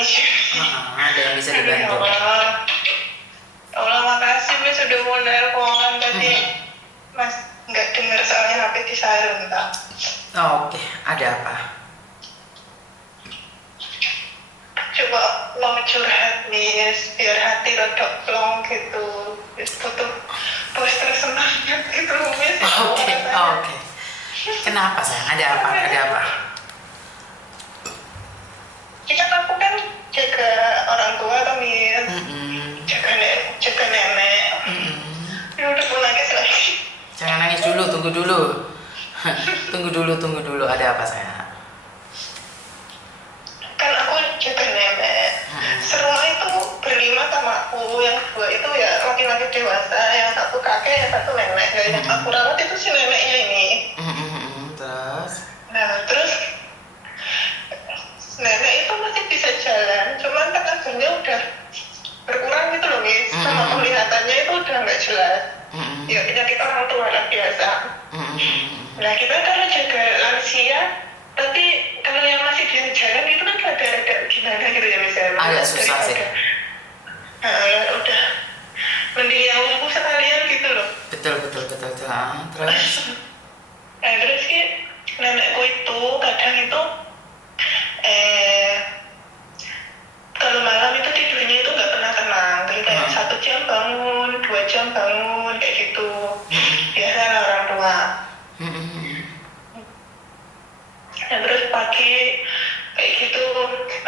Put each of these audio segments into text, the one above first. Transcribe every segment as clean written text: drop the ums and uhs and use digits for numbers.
alami. Ada yang bisa Aduh, ya dibantu. Allah. Ya Allah, makasih Mas sudah mau nelpon tadi. Mas nggak dengar soalnya HP di silent. Oke, ada apa? Coba mau curhat nih, biar hati rodok plong gitu. Butuh poster semangat gitu Mas. Oke. Kenapa sayang? Ada apa? Kita aku kan jaga orang tua atau Miss. Jaga nenek. Ya udah mau nangis lagi. Jangan nangis dulu, tunggu dulu. Ada apa sayang? Kan aku jaga nenek. Serumah itu berlima sama aku, yang dua itu ya laki-laki dewasa, yang satu kakek, yang satu nenek. Yang aku rawat itu si neneknya ini. Terus? Nah, terus nenek itu masih bisa jalan, cuman tenaganya udah berkurang gitu loh, Miss. Sama penglihatannya itu udah nggak jelas. Ya penyakit orang tua lah biasa. Nah, kita kalau jaga lansia, tapi kalau yang masih bisa jalan itu kan ada gimana gitu ya misalnya. Agak susah sih. Nah, udah mending yang lumpuh sekalian gitu loh. Betul. Terus? Nah, terus nenekku itu kadang itu kalau malam itu tidurnya itu nggak pernah tenang. Jadi kayak 1 jam bangun, 2 jam bangun kayak gitu. Biasa lah orang tua. Nah, terus pagi kayak gitu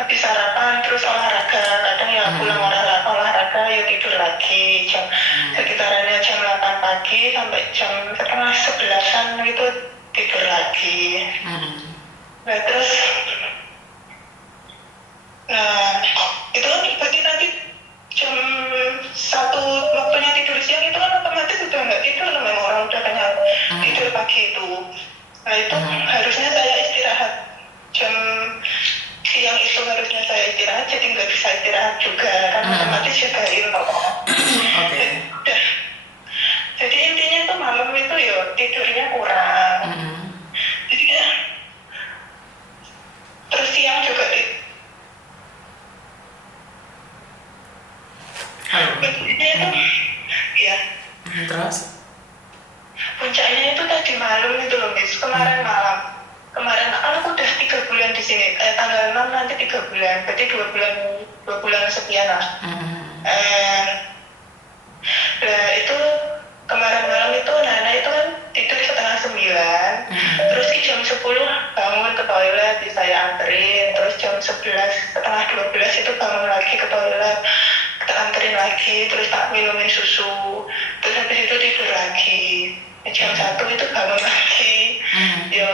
habis sarapan terus olahraga. Kadang ya pulang olahraga ya tidur lagi sekitarannya jam 8 pagi sampai jam setengah 11-an gitu tidur lagi. Nah, terus itu kan berarti nanti jam 1 waktunya tidur siang itu kan otomatis udah nggak tidur, memang orang udah kenyang tidur pagi itu. Nah, itu harusnya saya istirahat jam siang, itu harusnya saya istirahat, jadi nggak bisa istirahat juga kan otomatis jagain Oke. Jadi intinya tuh malam itu ya tidurnya kurang. Jadi ya terus siang juga puncaknya itu ya Terus? puncaknya itu tadi malam itu loh Miss. Kemarin aku udah 3 bulan di sini, tanggal 6 nanti 3 bulan, berarti 2 bulan sekian lah. Nah, itu kemarin malam itu Nana itu kan tidur setengah 9, terus jam 10 bangun ke toilet, saya anterin, terus jam 11 setengah 12 itu bangun lagi ke toilet, kita anterin lagi, terus tak minumin susu, terus habis itu tidur lagi. Jam 1 itu bangun lagi, ya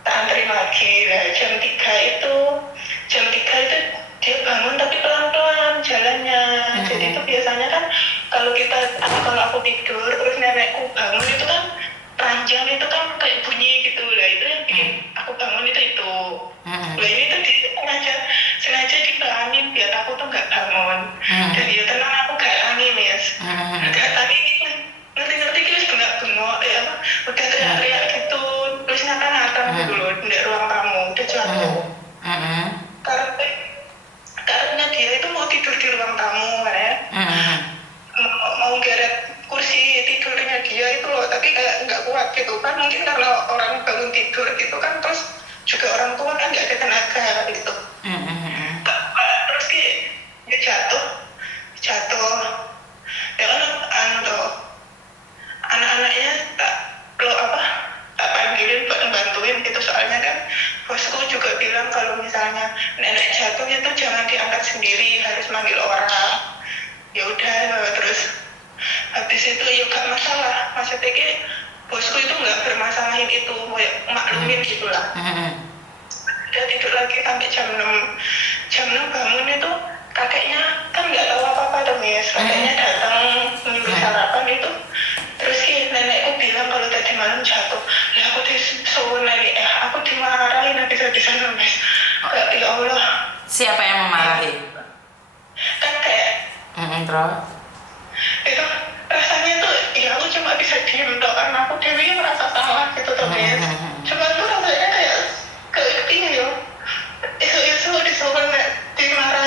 tak anterin lagi. Nah, jam 3 itu dia bangun tapi pelan-pelan jalannya. Jadi itu biasanya kan kalau aku tidur terus nenekku bangun itu kan ranjang itu kan kayak bunyi gitu lah, itu yang bikin aku bangun itu. Nah, ini tuh sengaja dipelanin biar aku tuh nggak bangun. Dan ya tenang, aku gak angin ya. Gak angin ngerti terus bengak-bengok udah teriak-teriak gitu, terus ngata-ngata gitu loh di ruang tamu, udah jatuh. Karena dia itu mau tidur di ruang tamu ya. Mau geret kursi tidurnya dia itu loh, tapi kayak nggak kuat gitu kan. Mungkin kalau orang bangun tidur itu kan terus juga orang tua kan nggak ada tenaga gitu. Terus dia jatuh ya kan. Anak-anaknya tak panggilin buat bantuin gitu, soalnya kan bosku juga bilang kalau misalnya nenek jatuh itu jangan diangkat sendiri, harus manggil orang. Ya udah, terus habis itu ya gak masalah, maksudnya bosku itu nggak bermasalahin itu, maklumin gitulah. Udah tidur lagi sampai jam 6 bangun itu kakeknya kan nggak tahu apa-apa tuh Miss. Kakeknya datang menyuruh sarapan itu, terus nenekku bilang kalau tadi malam jatuh. Lah aku aku dimarahin habis-habisan Miss. Ya Allah. Siapa yang memarahi? Kan kayak Terus? itu rasanya tuh ya aku cuma bisa diem toh, karena aku dewi yang merasa salah gitu tuh Miss. Cuman tuh rasanya kayak ini yo isu disuruh dimarahin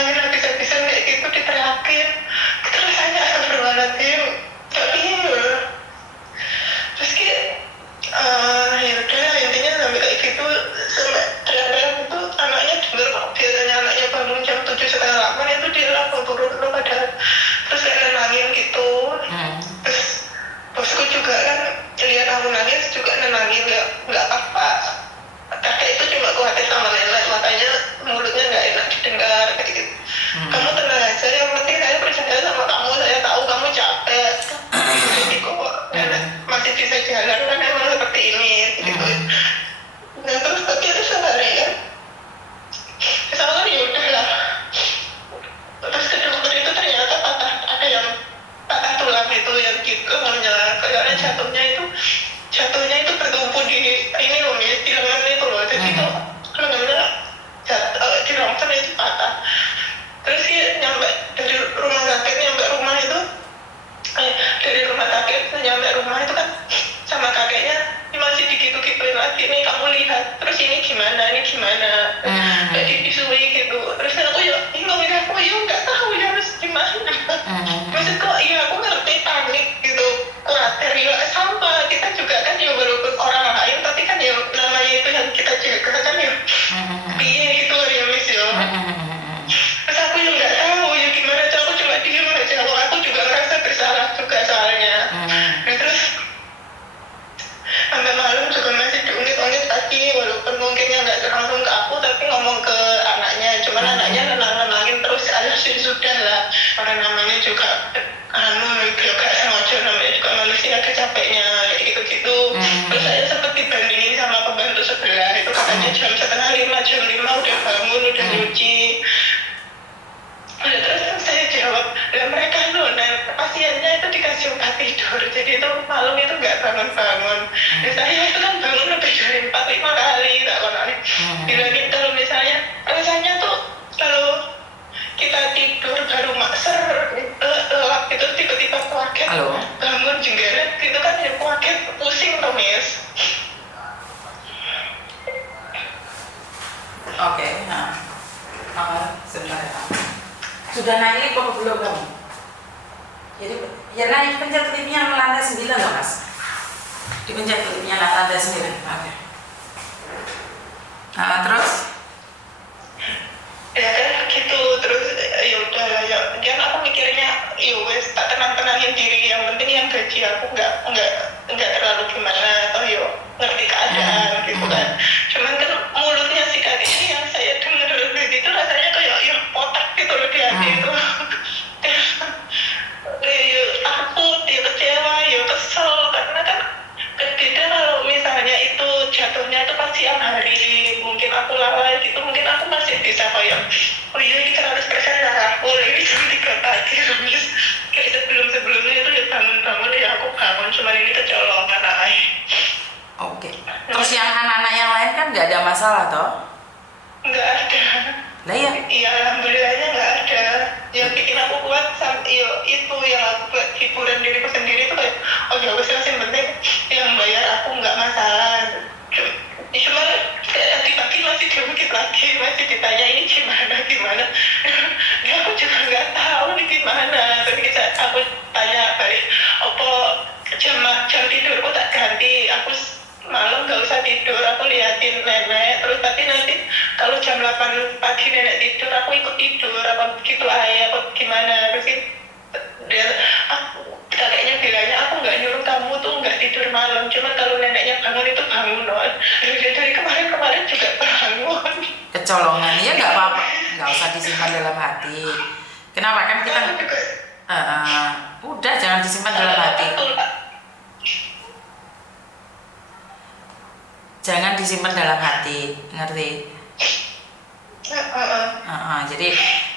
Maksudku ya aku ngerti panik gitu, khawatir ya sama, kita juga kan ya walaupun orang lain tapi kan ya namanya itu yang kita jaga kan ya piye gitu kan ya Miss ya. Terus aku yang nggak tahu ya gimana, aku cuma diem aja, aku juga ngerasa bersalah juga soalnya. Nah terus sampai malam juga masih diungkit-ungkit tadi, walaupun mungkin ya nggak langsung ke aku tapi ngomong ke anaknya, cuman anaknya nenang-nenangin terus, alah sudah lah, orang namanya juga juga sengaja, namanya juga manusia ada capeknya kayak gitu-gitu. Terus saya sempat dibandingin sama pembantu sebelah, itu katanya jam 4:30, jam 5 udah bangun, udah nyuci. Terus saya jawab, lah mereka loh, pasiennya itu dikasih obat tidur, jadi itu malam itu nggak bangun-bangun. Saya itu kan bangun lebih dari 4-5 kali, tak kononi. Bilangin kalau misalnya rasanya tuh kalau kita tidur baru makser, lelap itu tiba-tiba kaget, bangun jenggelet, itu kan ya kaget, pusing tuh Miss. Oke, sebentar ya. Sudah naik apa belum kamu? Jadi ya naik, pencet klipnya lantai 9 loh Mas. Dipencet klipnya lantai 9. Oke. Nah, terus? Ya kan gitu, terus ya udah lah ya. Kan aku mikirnya ya wes tak tenang-tenangin diri, yang penting yang gaji aku nggak terlalu gimana, atau yo ngerti keadaan gitu kan. Cuman kan mulutnya si Kak ini yang saya dengar itu rasanya kayak ya potak gitu loh di hati itu. Ya takut, ya kecewa, ya kesel, karena kan beda kalau misalnya itu jatuhnya itu pas siang hari, mungkin aku lalai gitu, mungkin aku masih bisa kayak oh iya ini 100% lah aku, ini jam 3 pagi terus kayak sebelumnya itu ya bangun ya aku bangun, cuman ini kecolongan ay. Oke. Terus yang anak-anak yang lain kan nggak ada masalah toh? Nggak ada. Lah ya? Iya alhamdulillahnya nggak ada. Yang bikin aku kuat itu yang aku buat hiburan diriku sendiri itu kayak oh ya wes yang penting yang bayar aku nggak masalah. Cuma tadi pagi masih diungkit lagi, masih ditanya ini gimana. Ya aku juga nggak tahu nih gimana. Tapi aku tanya balik, apa jam tidurku tak ganti, aku malam nggak usah tidur, aku liatin nenek, terus tapi nanti kalau jam 8 pagi nenek tidur aku ikut tidur, apa begitu ayah, apa gimana. Terus dia kakeknya bilangnya aku nggak nyuruh kamu tuh nggak tidur malam, cuman kalau neneknya bangun itu bangun loh. Dari kemarin juga bangun. Kecolongan ya nggak apa-apa, nggak usah disimpan dalam hati. Kenapa kan kita udah jangan disimpan dalam hati. Jangan disimpan dalam hati, ngerti? Jadi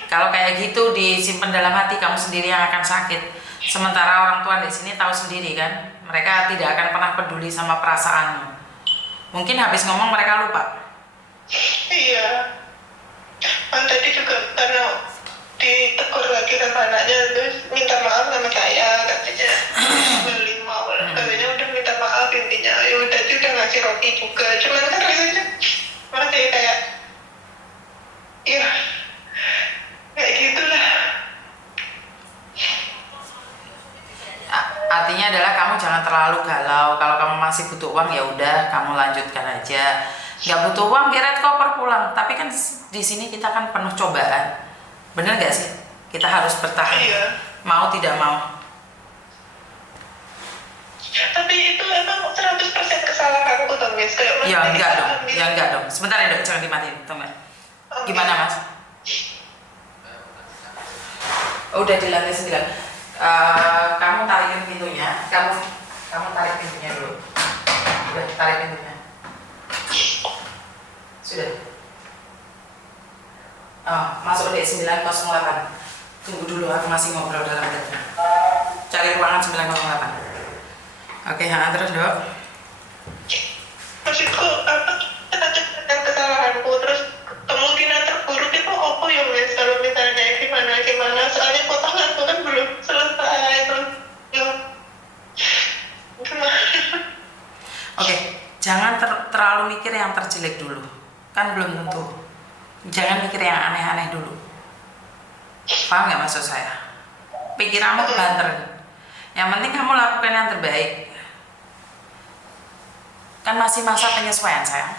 kalau kayak gitu disimpan dalam hati, kamu sendiri yang akan sakit. Sementara orang tua di sini tahu sendiri kan, mereka tidak akan pernah peduli sama perasaanmu. Mungkin habis ngomong mereka lupa. Iya. Kan tadi juga karena ditegur lagi sama anaknya, terus minta maaf sama saya, katanya katanya udah minta maaf, intinya ya udah sih udah ngasih roti juga, cuman kan rasanya masih kayak ya kayak gitulah. Artinya adalah kamu jangan terlalu galau. Kalau kamu masih butuh uang ya udah kamu lanjutkan aja. Nggak butuh uang geret koper pulang. Tapi kan di sini kita kan penuh cobaan. Bener gak sih? Kita harus bertahan. Iya. Mau tidak mau. Tapi itu emang 100% kesalahan aku tuh Miss. Kayak Ya enggak dong. Sebentar ya dok, jangan dimatiin teman. Okay. Gimana Mas? Udah di lantai 9. Kamu tarikin pintunya. Kamu tarik pintunya dulu. Udah tarik pintunya. Sudah. Masuk di 908. Tunggu dulu, aku masih ngobrol dalam data. Cari ruangan 908. Oke, terus dok. Maksudku apa? Kesalahanku, terus kemungkinan terburuk itu apa ya Miss? Kalau misalnya gimana? Soalnya potonganku kan belum selesai terus. Ya. Gimana? Oke, jangan terlalu mikir yang terjelek dulu. Kan belum tentu. Jangan mikir yang aneh-aneh dulu. Paham nggak maksud saya? pikiranmu kebanter. Yang penting kamu lakukan yang terbaik. Kan masih masa penyesuaian sayang.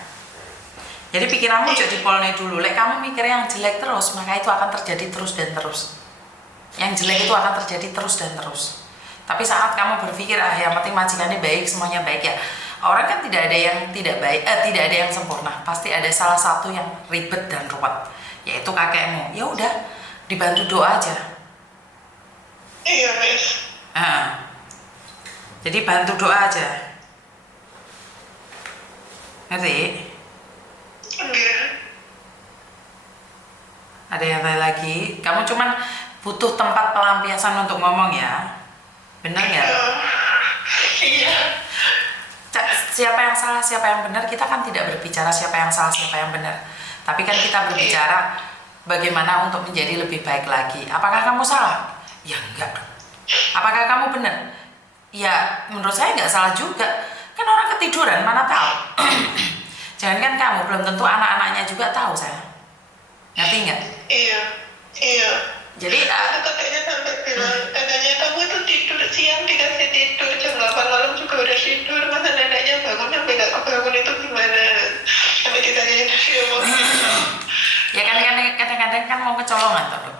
Jadi pikiranmu jadi polne dulu. Lek kamu mikir yang jelek terus, maka itu akan terjadi terus dan terus. Yang jelek itu akan terjadi terus dan terus. Tapi saat kamu berpikir yang penting majikannya baik, semuanya baik ya. Orang kan tidak ada yang tidak baik, tidak ada yang sempurna. Pasti ada salah satu yang ribet dan ruwet, yaitu kakekmu. Ya udah, dibantu doa aja. Iya, Miss. Jadi bantu doa aja. Ngerti? Iya. Ada yang tanya lagi? Kamu cuman butuh tempat pelampiasan untuk ngomong ya. Benar nggak? Iya. Siapa yang salah, siapa yang benar, kita kan tidak berbicara siapa yang salah, siapa yang benar. Tapi kan kita berbicara bagaimana untuk menjadi lebih baik lagi. Apakah kamu salah? Ya enggak. Apakah kamu benar? Ya menurut saya nggak salah juga. Kan orang ketiduran, mana tahu. Jangankan kamu, belum tentu anak-anaknya juga tahu saya. Ngerti nggak? Iya. Iya. Jadi Itu kakaknya sampai bilang, katanya kamu tuh tidur siang dikasih tidur jam 8 malam juga udah tidur, masa neneknya bangun sampai nggak kebangun itu gimana? Sampai ditanyain siapa? ya kan kadang-kadang kan mau kecolongan tuh.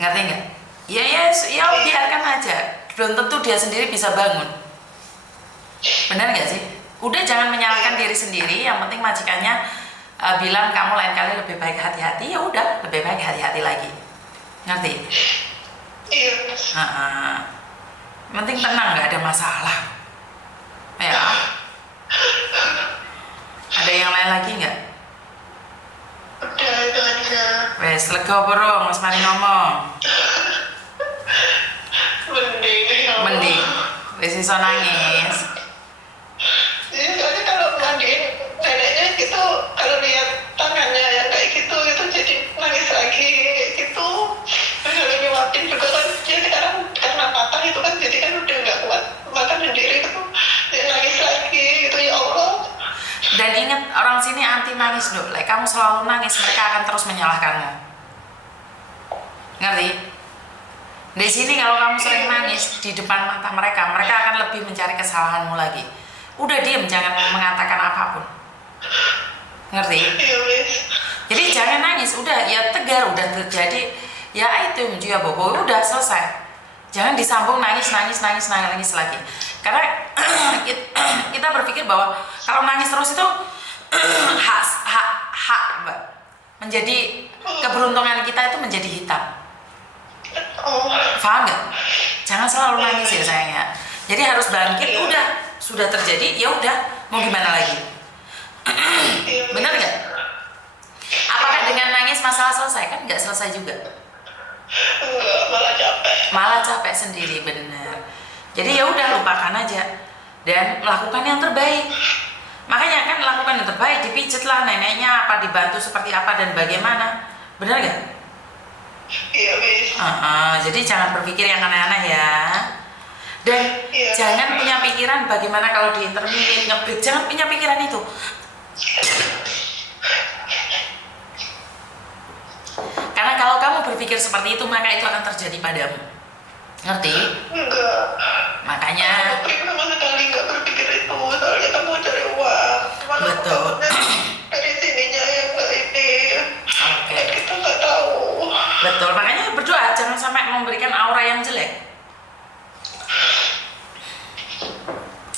Ngerti nggak? Ya biarkan aja. Belum tentu dia sendiri bisa bangun. Benar nggak sih? Udah jangan menyalahkan diri sendiri. Yang penting majikannya bilang kamu lain kali lebih baik hati-hati, ya udah lebih baik hati-hati lagi. Ngerti? Iya. Penting tenang, nggak ada masalah. Ya. Ada yang lain lagi nggak? Udah itu aja. Wes lega bro, mas mari ngomong. Mending. Wes iso nangis. Jadi soalnya kalau mandiin neneknya gitu, kalau lihat tangannya yang kayak gitu itu jadi nangis lagi gitu. Terus kalau nyuapin juga kan dia sekarang karena patah itu kan jadi kan udah nggak kuat makan sendiri gitu, dia nangis lagi gitu, ya Allah. Dan ingat, orang sini anti nangis loh. Like kamu selalu nangis, mereka akan terus menyalahkanmu. Ngerti? Di sini kalau kamu sering nangis di depan mata mereka, mereka akan lebih mencari kesalahanmu lagi. Udah diem, jangan mengatakan apapun. Ngerti? Iya, Miss. Jadi jangan nangis, udah ya tegar, udah terjadi ya itu ya bobo, udah selesai. Jangan disambung nangis lagi. Karena kita berpikir bahwa kalau nangis terus itu hak, Mbak. Menjadi keberuntungan kita itu menjadi hitam. Paham nggak? Jangan selalu nangis ya sayang ya. Jadi harus bangkit, udah sudah terjadi, ya udah mau gimana lagi? Benar nggak? Apakah dengan nangis masalah selesai? Kan nggak selesai juga. Enggak, malah capek. Malah capek sendiri, bener. Jadi ya udah lupakan aja dan lakukan yang terbaik. Makanya kan lakukan yang terbaik, dipijetlah neneknya apa, dibantu seperti apa dan bagaimana. Benar nggak? Iya, Miss. Jadi jangan berpikir yang aneh-aneh ya. Dan jangan punya pikiran bagaimana kalau diinterminin, ngebreak. Jangan punya pikiran itu. Karena kalau kamu berpikir seperti itu, maka itu akan terjadi padamu. Ngerti? Enggak. Makanya Aku sama sekali nggak berpikir itu, soalnya kamu cari uang. Mana betul. dari sininya yang nggak ini. Oke. Kita nggak tahu. Betul, makanya berdoa jangan sampai memberikan aura yang jelek.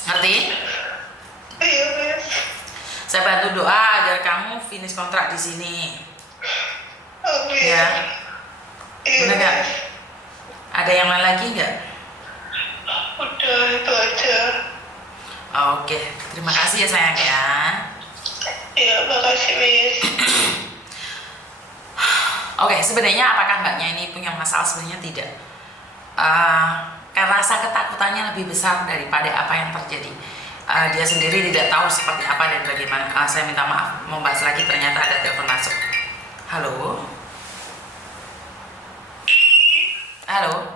Ngerti? Iya, Miss. Saya bantu doa agar kamu finish kontrak di sini. Amin. Ya. Iya, Benar nggak? Miss. Ada yang lain lagi nggak? Udah itu aja. Oke, terima kasih ya sayang ya. Iya, makasih, Miss. Oke, sebenarnya apakah mbaknya ini punya masalah? Sebenarnya tidak. Karena rasa ketakutannya lebih besar daripada apa yang terjadi. Dia sendiri tidak tahu seperti apa dan bagaimana. Saya minta maaf, membahas lagi ternyata ada telepon masuk. Halo? Halo?